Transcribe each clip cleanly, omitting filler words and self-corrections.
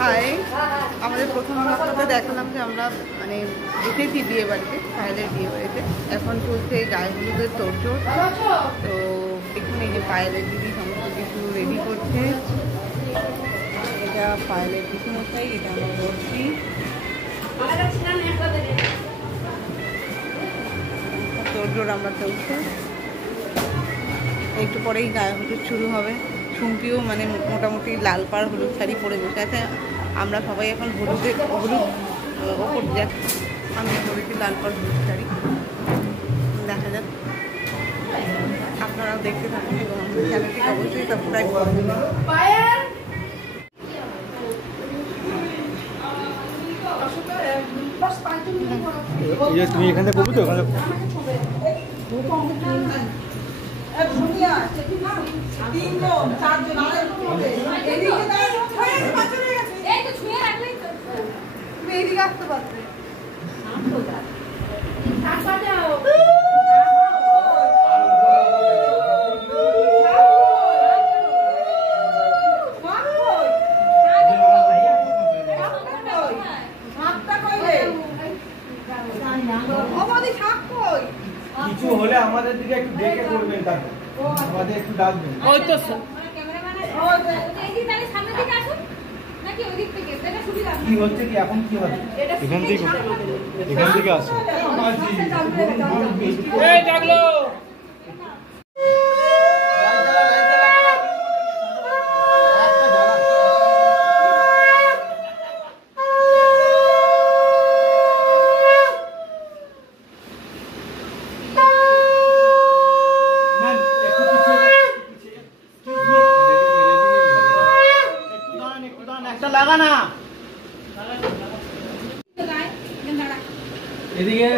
High, আমাদের প্রথম রাস্তাতে দেখালাম যে আমরা মানে এসেছি বিয়ে বাড়িতে, পায়েলের বিয়ে বাড়িতে। এখন চলছে গায়ে হলুদের তোড়জোড়। তো এখানে এই যে পায়েলের দিদি সমস্ত কিছু রেডি করছে। এটা পায়েলের পিসুমশাই, এটা আমার বর্ষি। তোড়জোড় আমরা চলছে। একটু পরেই গায়ে হলুদ শুরু হবে। চুমকিও মানে মোটামুটি লাল পাড় হলুদ শাড়ি পরে বসে আছে। আমরা সবাই এখন হলুদ ওপর যাক। আমি পরেছি লাল পাড় হলুদ শাড়ি। দেখা যাক, আপনারাও দেখতে থাকুন এবং আমাদের চ্যানেলটিকে অবশ্যই সাবস্ক্রাইব করুন। তুমি এখানে করবি তো? কিছু হলে আমাদের দিকে একটু ডেকে করবেন, তারপর আমাদের একটু ডাকবেন। কি হচ্ছে কি এখন কি হবে? এখান থেকে আসো। লাগানা এদিকে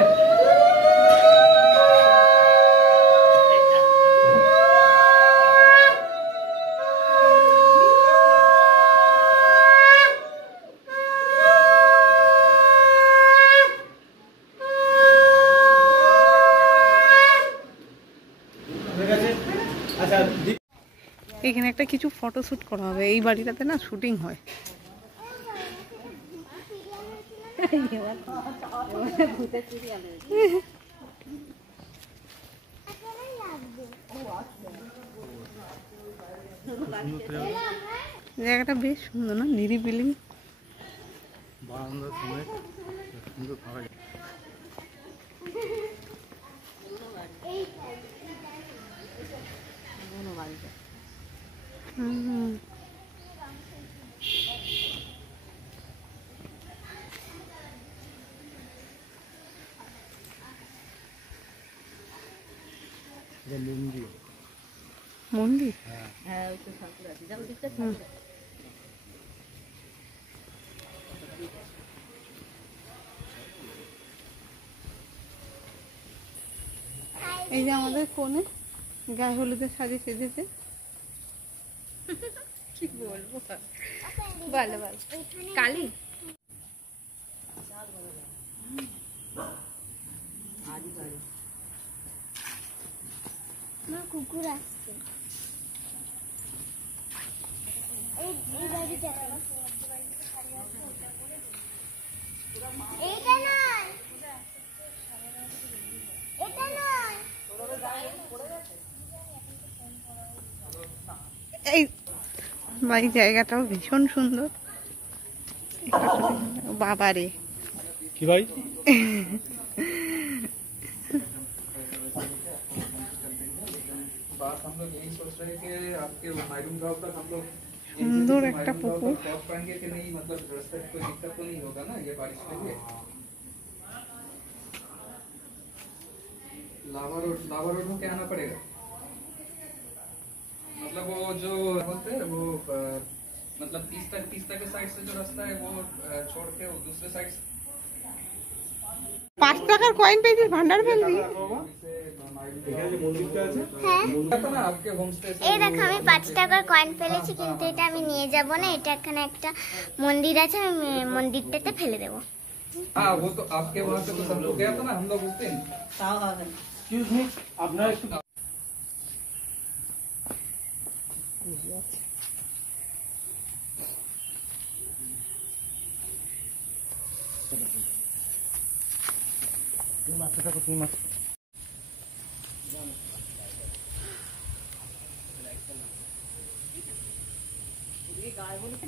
এখানে একটা কিছু ফটোশুট করা হবে। এই বাড়িটাতে না শুটিং হয়। জায়গাটা বেশ সুন্দর না, নিরিবিলি। মন্দির এই যে আমাদের কোণে গায়ে হলুদের শাড়ি সেজেছে। কি বলবো, ভালো ভালো কালী না কুকুর আসছে। এই বাড়িটা এইটা নয়, এটা নয়। এই ভাই জায়গাটাও ভীষণ সুন্দর। বাবারে কি ভাই সুন্দর একটা পুকুর। लावा रोड होके आना पड़ेगा। मतलब वो जो बोलते हैं वो मतलब तीस्ता के साइड से जो रास्ता है वो छोड़ के वो दूसरे साइड से 5 টাকার কয়েন পেয়েছিস ভান্ডার ফেলবি? এই দেখো আমি 5 টাকার কয়েন ফেলেছি, কিন্তু এটা আমি নিয়ে যাব না। এটা এখানে একটা মন্দির আছে, আমি মন্দিরটাতে ফেলে দেবো। हाँ वो तो आपके वहाँ से तो सब लोग गया था ना, हम लोग उस दिन। एक्सक्यूज मी, আপনারা একটু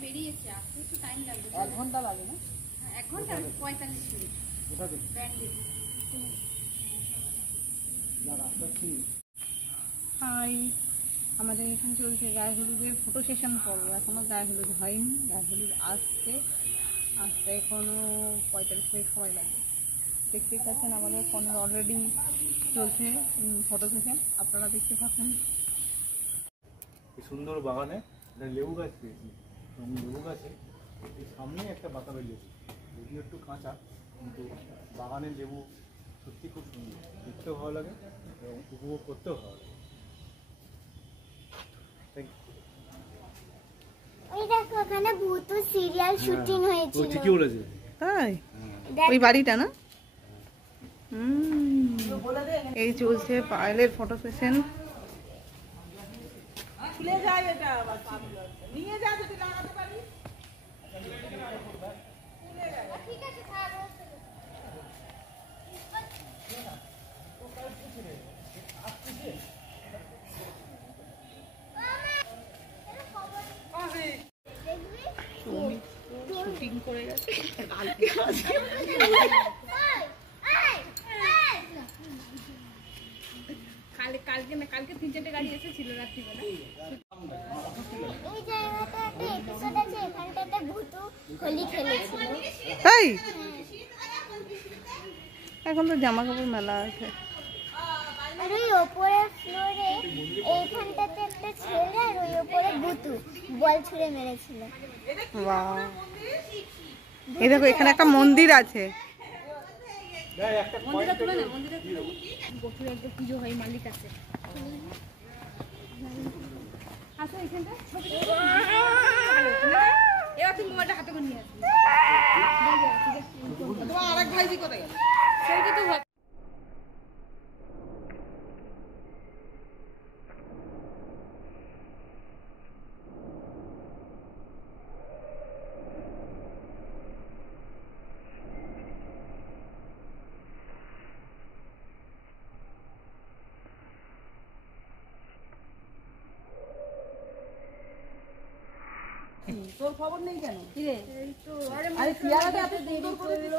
বেরিয়েছে, আসতে একটু টাইম লাগবে। 1 ঘন্টা লাগে না? 1 ঘন্টা 45 মিনিট। হাই, আমাদের এখানে চলছে গায়ে হলুদের ফটো সেশন পর্ব। এখনো গায়ে হলুদ হয়নি, গায়ে হলুদ আসতে এখনো 45 মিনিট সময় লাগবে। দেখতেই পাচ্ছেন আমাদের ফোনে অলরেডি চলছে ফটো সেশন, আপনারা দেখতে পাচ্ছেন। সুন্দর বাগানে লেবু গাছ পেয়েছি, লেবু গাছে সামনেই একটা পাতা বেরিয়েছে, যদিও একটু কাঁচা, কিন্তু বাগানের লেবু সত্যি খুব সুন্দর, দেখতেও ভালো লাগে এবং উপভোগ করতেও ভালো লাগে। ওই দেখো ওখানে ভূতু সিরিয়াল শুটিং হয়েছিল। ঠিকই বলেছে, তাই ওই বাড়িটা না? এই চলছে পায়েলের ফটো সেশন। খুলে যায় এটা, নিয়ে যা যদি লাগাতে পারি। ঠিক আছে খাবো। শুটিং করে গেছে কালকে 3-4টে গাড়ি এসেছিল রাত্রিবেলা। এই জায়গাটা একটা এপিসোড আছে, এখানটাতে ভূতু হোলি খেলেছিল। তাই এখন তো জামা কাপড় মেলা আছে। আর ওই ওপরের ফ্লোরে এইখানটাতে একটা ছেলে আর ওই ওপরে ভূতু বল ছুঁড়ে মেরেছিল। বাহ, এই দেখো এখানে একটা মন্দির আছে। বছরে একবার পুজো হয়, মালিক আছে। আসো এখানটা এবার তুমি মোবাইলটা হাতে করে নিয়ে আসবে। তোমার আরেক ভাইজি কোথায় গেল? সেইটা তো তোর খবর নেই কেন? আরে পিয়ারাটা এত সুন্দর করে দিল।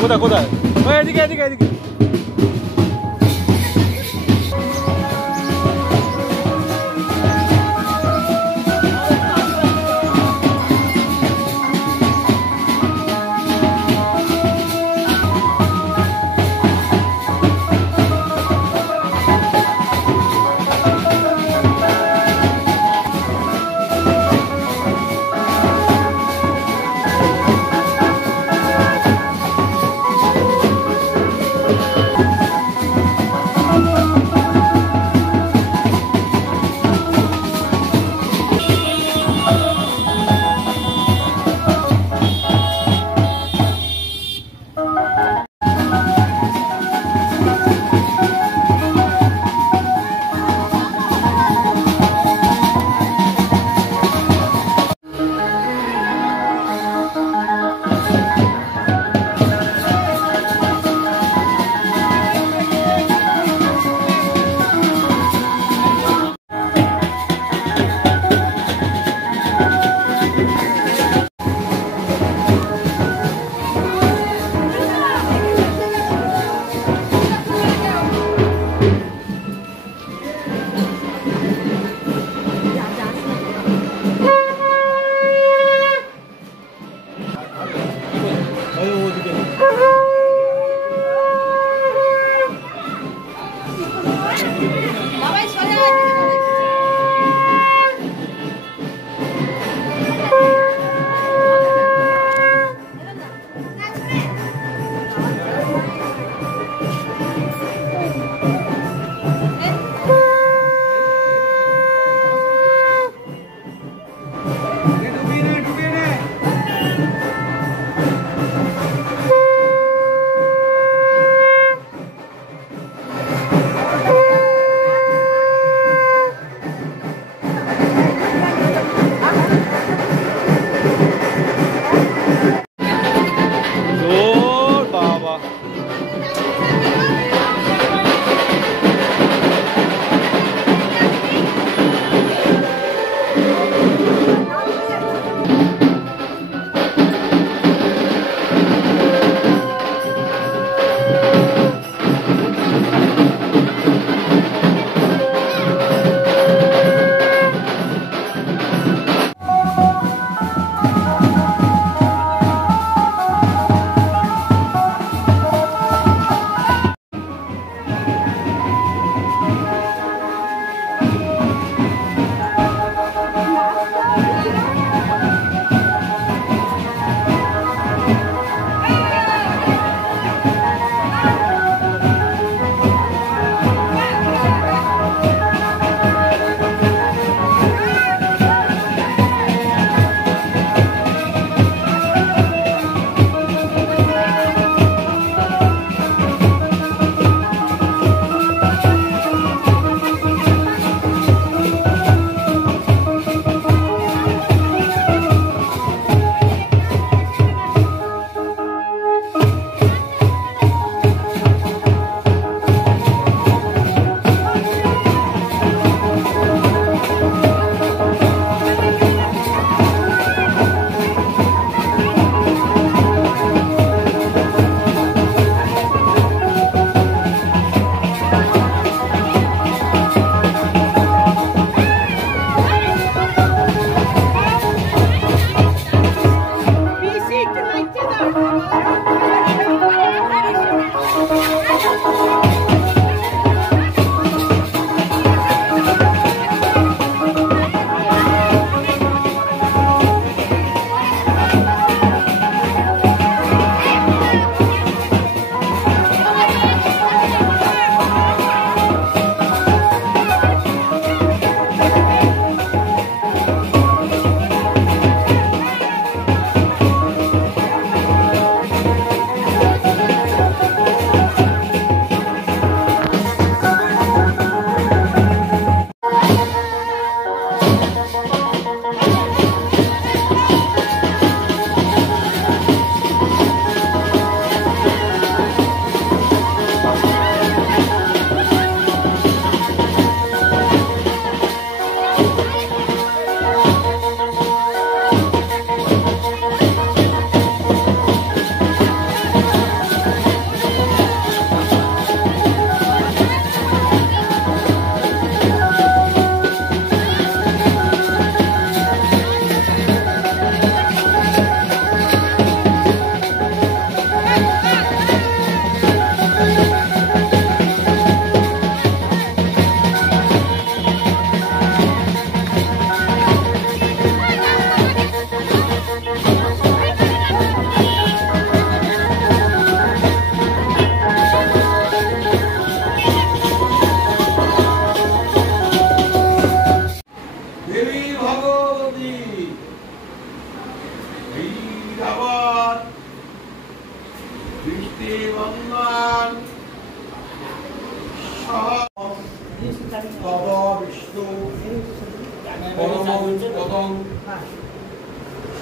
কোথায় কোথায়? এদিকে এদিকে এদিকে।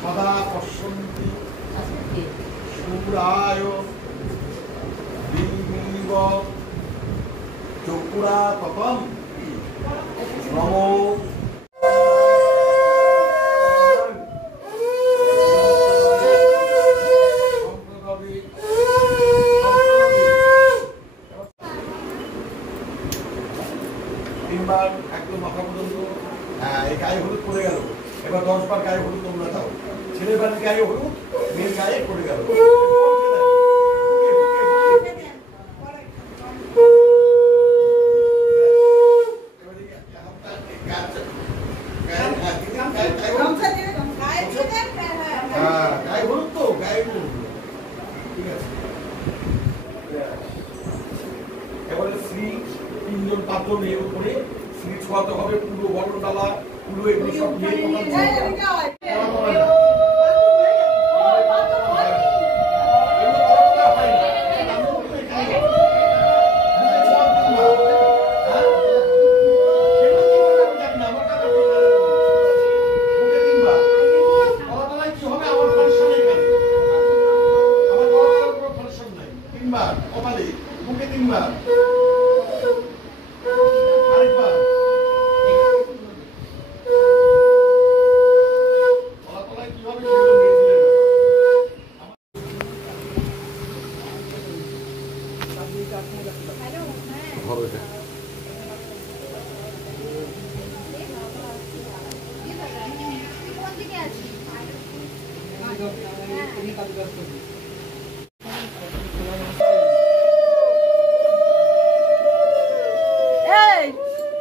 সদা পশ্যন্তি সুরায় বিবিব চক্ষুরা ততম নমো তিনবার একদম মাথা পর্যন্ত এই গায়ে হলুদ পড়ে গেল। এবার 10 বার গায়ে হলুদ তোমরা দাও। ছেলের বাড়ির গায়ে হলুদ, মেয়ের গায়ে পড়ে গেল। গায়ে হলুদ তো গায়ে হলুদ, ঠিক আছে। এবারে শ্রী 3 জন 5 জন এর উপরে শ্রী ছোঁয়াতে হবে। পুরো বটনডালা পুরো এগুলো সব নিয়ে কপালে মুখে 3 বার আরেকবার তলায় কিভাবে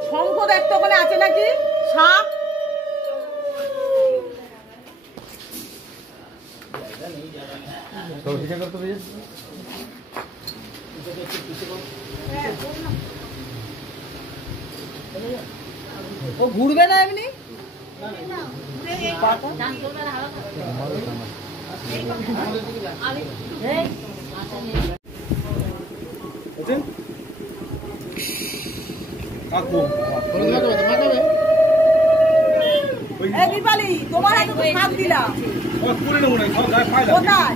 শঙ্খ দেখতে ওখানে আছে নাকি? সাপ ও ঘুরবে না এমনি? তোমার হাতে তো সাপ দিলাম কোথায়?